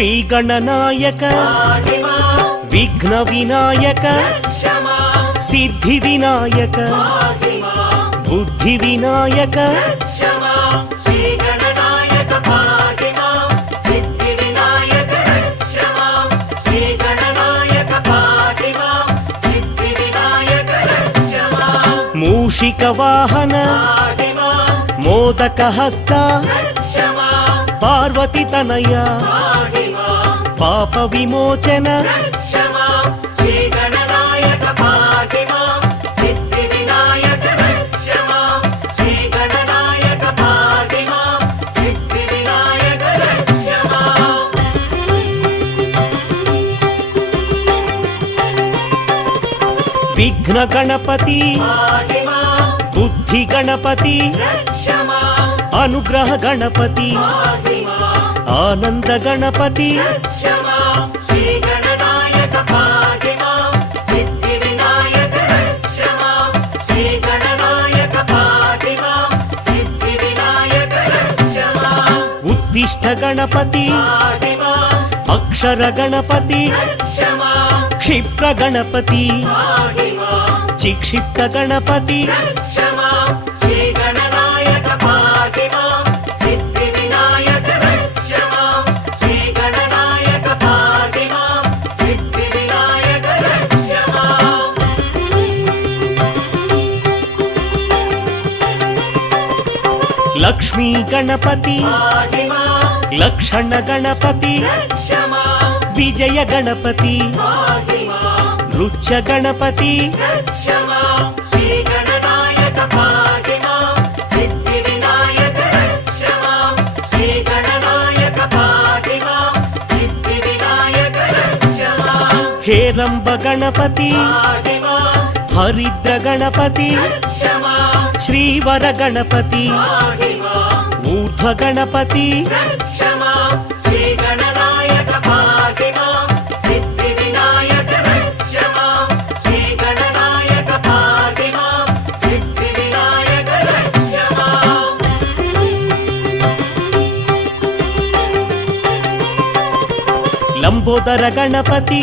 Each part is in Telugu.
శ్రీ గణనాయక విఘ్న వినాయక సిద్ధి వినాయక బుద్ధి వినాయక మూషిక వాహన మోదక హస్త పార్వతి తనయ పాప విమోచన విఘ్న గణపతి బుద్ధి గణపతి అనుగ్రహ గణపతి ఆనంద గణపతి ఉత్తిష్ట గణపతి అక్షర గణపతి క్షిప్ర గణపతి చిక్షిప్త గణపతి లక్ష్మీ గణపతి లక్షణ గణపతి విజయ గణపతి నృత్య గణపతి హేరంబ గణపతి హరిద్ర గణపతి శ్రీవర గణపతి ఊర్ధ్వ గణపతి లంబోదర గణపతి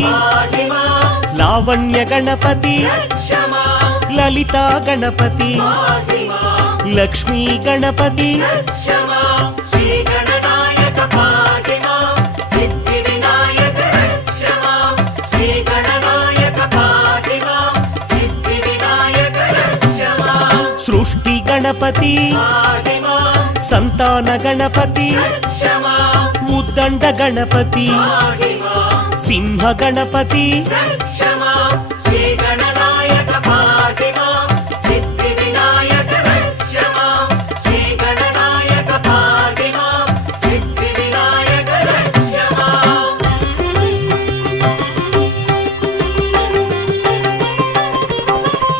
లావణ్య గణపతి లలితా గణపతి లక్ష్మీ గణపతి సృష్టి గణపతి సంతాన గణపతి ఉద్దండ గణపతి సింహ గణపతి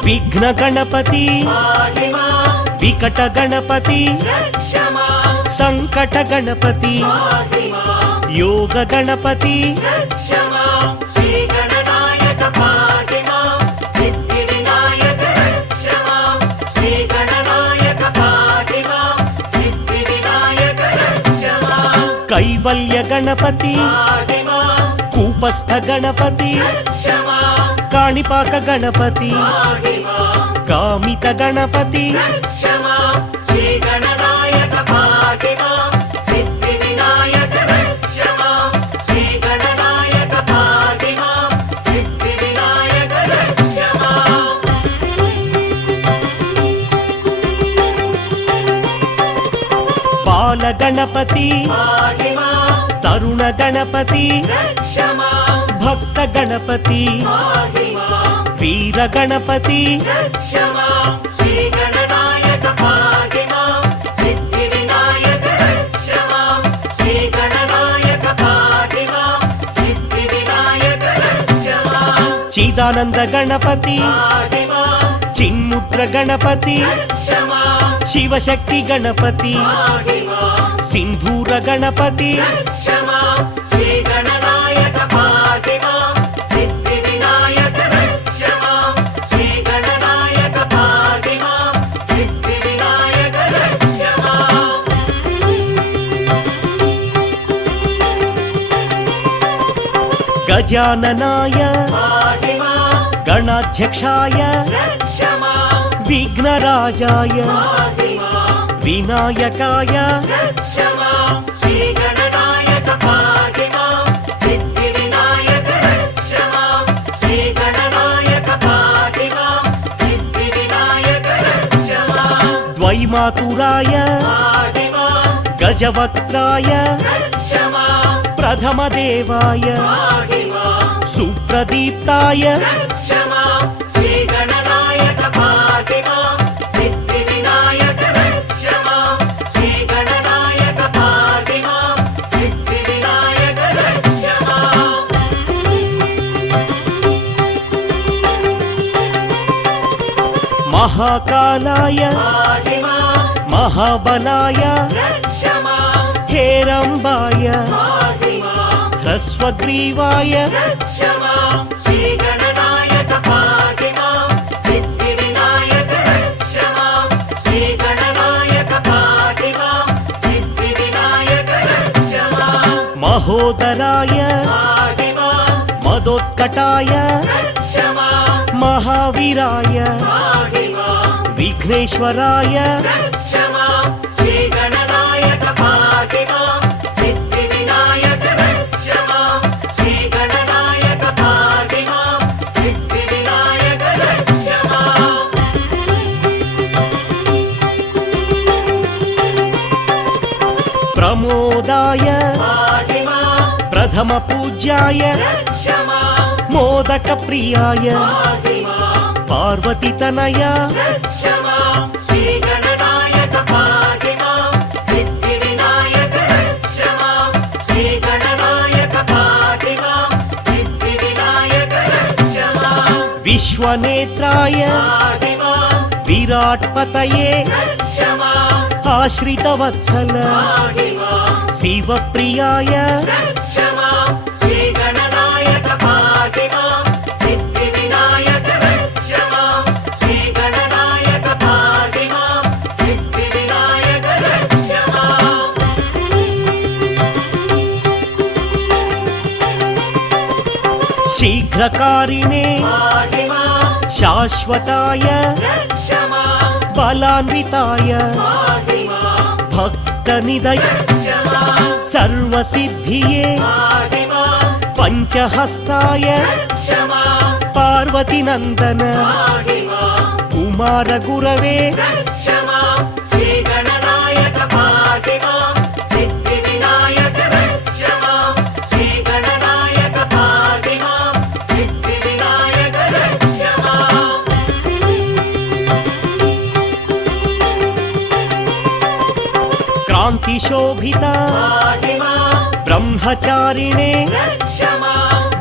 విఘ్న గణపతి వికట గణపతి సంకట గణపతి యోగ గణపతి కైవల్య గణపతి కూపస్థ గణపతి కాణిపాక గణపతి కామిత గణపతి బాల గణపతి తరుణ గణపతి భక్త గణపతి వీర గణపతి చిదానంద గణపతి చిన్ముద్ర గణపతి శివశక్తి గణపతి సింధూర గణపతి गजाननाय गणाध्यक्षाय विघ्नराजाय विनायकाय द्वैमातुराय गजवक्त्राय प्रथमदेवाय सुप्रदीप्ताय महाकालाय महाबलाय हेरम्बाय ह्रस्वग्रीवाय महोदराय मदोत्कटाय महावीराय विघ्नेश्वराय प्रमोदाय प्रथम पूज्याय मोदक प्रियाय पार्वती तनया विश्वनेत्राय विराट्पतये आश्रितवत्सल शिवप्रियाय शीघ्रकारिणे शाश्वताय बलान्विताय भक्तनिधये सर्वसिद्धिये पंचहस्ताय पार्वतीनन्दन कुमारगुरवे क्रान्तिशोभिता ब्रह्मचारिणे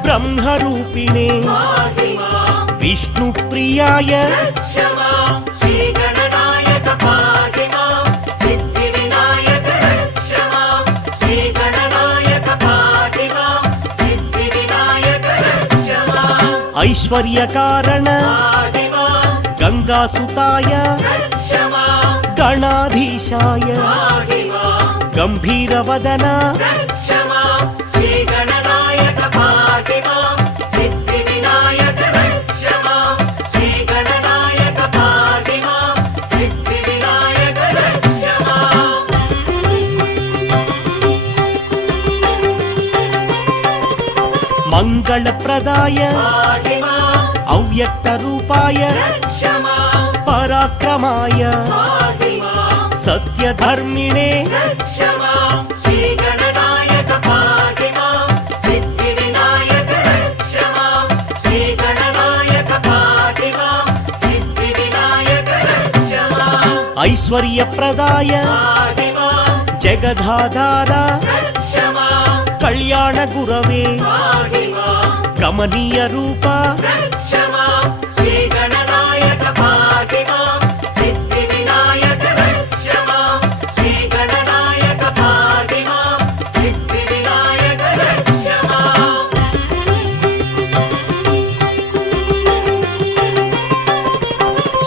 ब्रह्मरूपिणे विष्णुप्रियाय ऐश्वर्यकारण गंगासुताय गणाधीशाय गंभीरवदना मंगलप्रदाय अव्यक्तरूपाय पराक्रमाय सत्यधर्मिणे ऐश्वर्यप्रदाय जगदाधार कल्याण गुरवे कमनीय रूप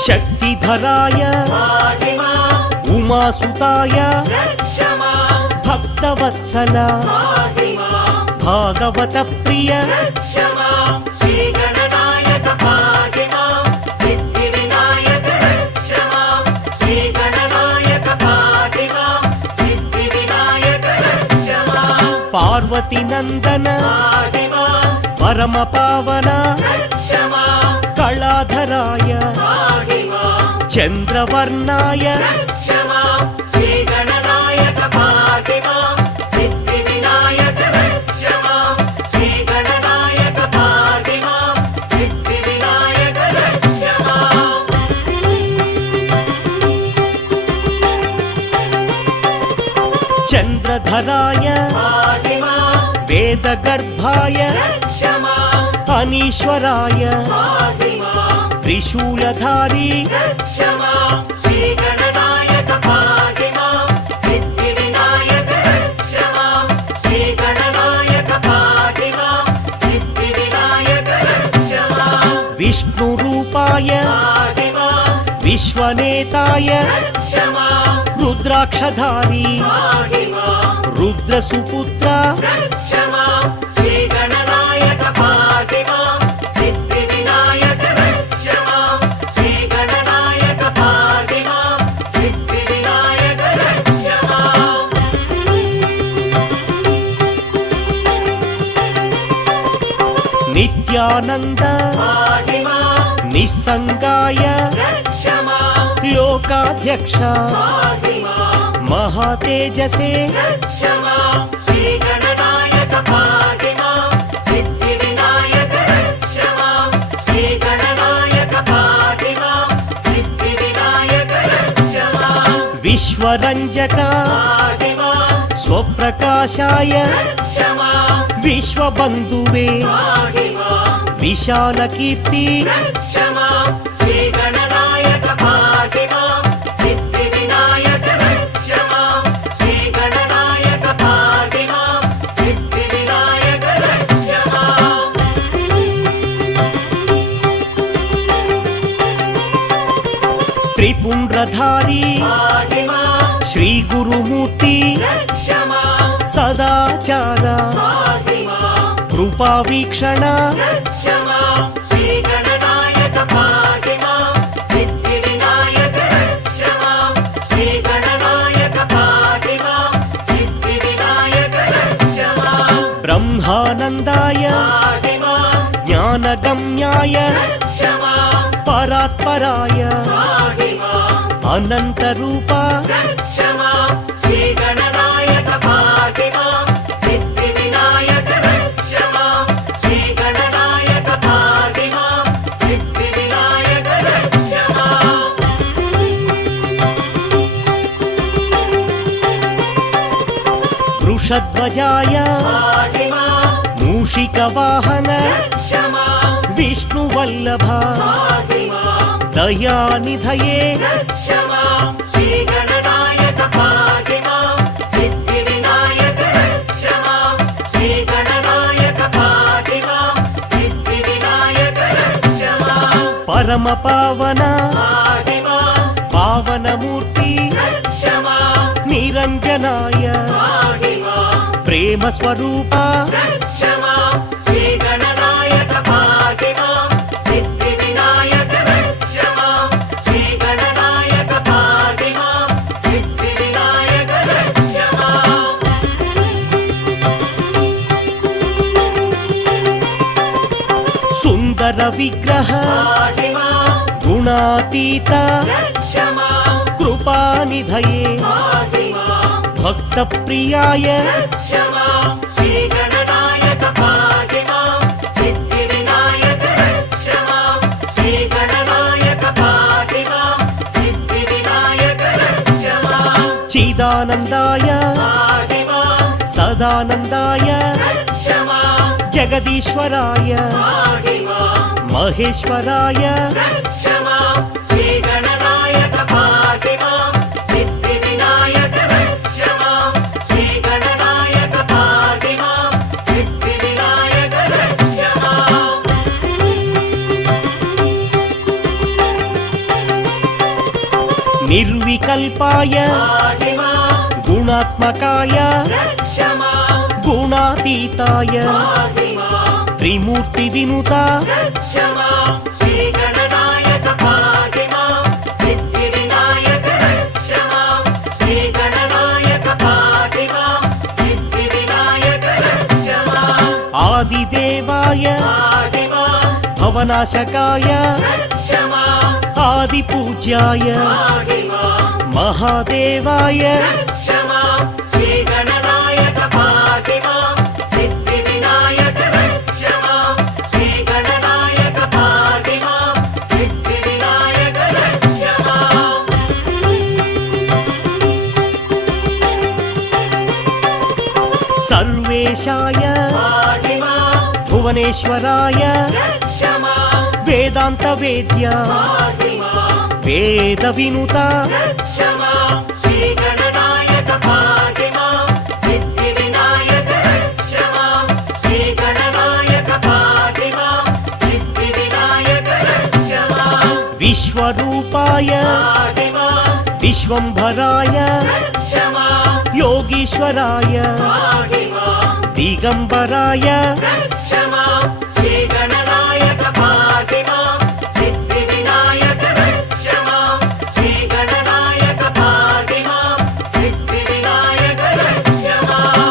शक्तिधराय उमासुताय भक्तवत्सल భాగవత ప్రియ రక్ష మాం శ్రీ గణనాయక పాహి మాం సిద్ధి వినాయక రక్ష మాం శ్రీ గణనాయక పాహి మాం సిద్ధి వినాయక రక్ష మాం పార్వతి నందన పాహి మాం పరమ పావన రక్ష మాం కళాధరాయ పాహి మాం చంద్రవర్ణాయ రక్ష మాం శ్రీ గణనాయక పాహి మాం సిద్ధి వినాయక రక్ష మాం శ్రీ గణనాయక పాహి మాం సిద్ధి వినాయక రక్ష మాం చంద్రధరాయ పాహి మాం వేదగర్భాయ రక్ష మాం అనీశ్వరాయ పాహి మాం త్రిశూలధారి రక్ష మాం శ్రీ గణనాయక పాహి మాం సిద్ధి వినాయక రక్ష మాం శ్రీ గణనాయక పాహి మాం సిద్ధి వినాయక రక్ష మాం విష్ణు రూపాయ పాహి మాం విశ్వనేతాయ రక్ష మాం రుద్రాక్షధారి పాహి మాం రుద్రసుపుత్ర రక్ష మాం శ్రీ గణనాయక పాహి మాం సిద్ధి వినాయక రక్ష మాం శ్రీ గణనాయక పాహి మాం సిద్ధి వినాయక రక్ష మాం నిత్యానంద పాహి మాం నిస్సంగాయ రక్ష మాం లోకాధ్యక్ష పాహి మాం మహాతేజసే రక్ష మాం శ్రీ గణనాయక పాహి మాం సిద్ధి వినాయక రక్ష మాం శ్రీ గణనాయక పాహి మాం సిద్ధి వినాయక రక్ష మాం విశ్వరంజక పాహి మాం స్వప్రకాశాయ రక్ష మాం విశ్వబంధువే పాహి మాం విశాల కీర్తి రక్ష మాం శ్రీ గణనాయక పాహి మాం సిద్ధి వినాయక రక్ష మాం శ్రీ గణనాయక పాహి మాం సిద్ధి వినాయక రక్ష మాం త్రిపుండ్రధారి పాహి మాం శ్రీ గురుమూర్తి రక్ష మాం సదాచార పాహి మాం కృపా వీక్షణ రక్ష మాం శ్రీ గణనాయక పాహి మాం సిద్ధి వినాయక రక్ష మాం శ్రీ గణనాయక పాహి మాం సిద్ధి వినాయక రక్ష మాం బ్రహ్మానందాయ పాహి మాం జ్ఞానగమ్యాయ రక్ష మాం పరాత్పరాయ పాహి మాం అనంతరూప రక్ష మాం శ్రీ గణనాయక పాహి మాం సిద్ధి వినాయక రక్ష మాం శ్రీ గణనాయక పాహి మాం సిద్ధి వినాయక రక్ష మాం వృషధ్వజాయ పాహి మాం మూషికవాహన రక్ష మాం విష్ణువల్లభ పాహి మాం దయానిధయే రక్ష మాం శ్రీ గణనాయక పాహి మాం సిద్ధి వినాయక రక్ష మాం శ్రీ గణనాయక పాహి మాం సిద్ధి వినాయక రక్ష మాం పరమ పావన పాహి మాం పావనమూర్తి రక్ష మాం నిరంజనాయ పాహి మాం ప్రేమ స్వరూప రక్ష మాం శ్రీ గణనాయక పాహి మాం సిద్ధి వినాయక రక్ష మాం శ్రీ గణనాయక పాహి మాం సిద్ధి వినాయక రక్ష మాం సుందర విగ్రహ పాహి మాం గుణాతీత రక్ష మాం కృపానిధయే పాహి మాం భక్త ప్రియాయ రక్ష మాం శ్రీ గణనాయక పాహి మాం సిద్ధి వినాయక రక్ష మాం శ్రీ గణనాయక పాహి మాం సిద్ధి వినాయక రక్ష మాం చిదానందాయ పాహి మాం సదానందాయ రక్ష మాం జగదీశ్వరాయ పాహి మాం మహేశ్వరాయ రక్ష మాం శ్రీ గణనాయక పాహి మాం సిద్ధి వినాయక రక్ష మాం శ్రీ గణనాయక పాహి మాం సిద్ధి వినాయక రక్ష మాం నిర్వికల్పాయ పాహి మాం గుణాత్మకాయ రక్ష మాం गुणातीताय पाहि मां त्रिमूर्तिविनुता रक्ष मां श्रीगणनायक पाहि मां सिद्धिविनायक रक्ष मां श्रीगणनायक पाहि मां सिद्धिविनायक रक्ष मां आदिदेवाय पाहि मां भवनाशकाय रक्ष मां आदिपूज्याय पाहि मां महादेवाय रक्ष मां श्रीगणनायक पाहि मां सिद्धिविनायक रक्ष मां श्रीगणनायक पाहि मां सिद्धिविनायक रक्ष मां सर्वेशाय पाहि मां भुवनेश्वराय रक्ष मां वेदान्तवेद्य पाहि मां वेदविनुता रक्ष मां श्रीगणनायक पाहि मां सिद्धिविनायक रक्ष मां श्रीगणनायक पाहि मां सिद्धिविनायक रक्ष मां विश्वरूपाय पाहि मां विश्वम्भराय रक्ष मां योगीश्वराय पाहि मां दिगम्बराय रक्ष मां श्रीगणनायक पाहि मां सिद्धिविनायक रक्ष मां श्रीगणनायक पाहि मां सिद्धिविनायक रक्ष मां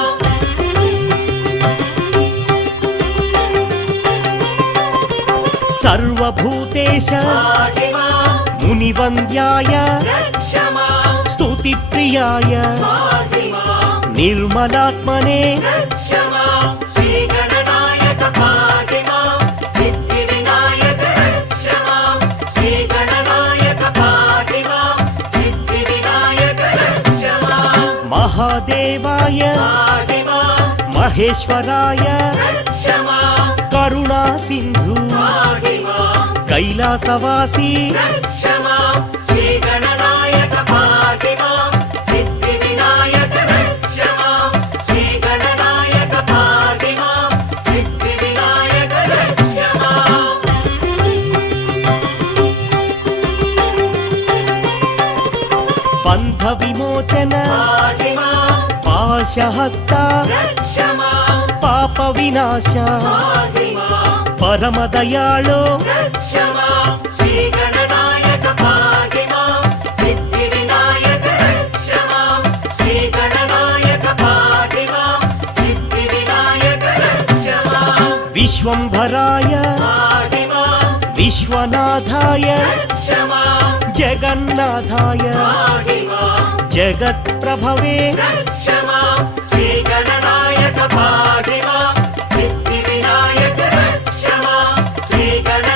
सर्वभूतेश पाहि मां मुनिवन्द्याय रक्ष मां स्तुतिप्रियाय पाहि मां निर्मलात्मने रक्ष मां श्रीगणनायक पाहि मां सिद्धिविनायक रक्ष मां श्रीगणनायक पाहि मां सिद्धिविनायक रक्ष मां महादेवाय पाहि मां महेश्वराय रक्ष मां करुणासिन्धु पाहि मां कैलासवासी रक्ष मां श्रीगणनायक पाहि मां सिद्धिविनायक रक्ष मां श्रीगणनायक पाहि मां सिद्धिविनायक रक्ष मां बन्धविमोचन पाहि मां पाशहस्ता रक्ष मां पापविनाश पाहि मां परमदयाळो रक्ष मां श्रीगणनायक पाहि मां सिद्धिविनायक रक्ष मां श्रीगणनायक पाहि मां सिद्धिविनायक रक्ष मां विश्वम्भराय पाहि मां विश्वनाथाय रक्ष मां जगन्नाथाय पाहि मां जगत्प्रभवे रक्ष मां श्रीगणनायक पाहि मां सिद्धिविनायक रक्ष मां श्रीगण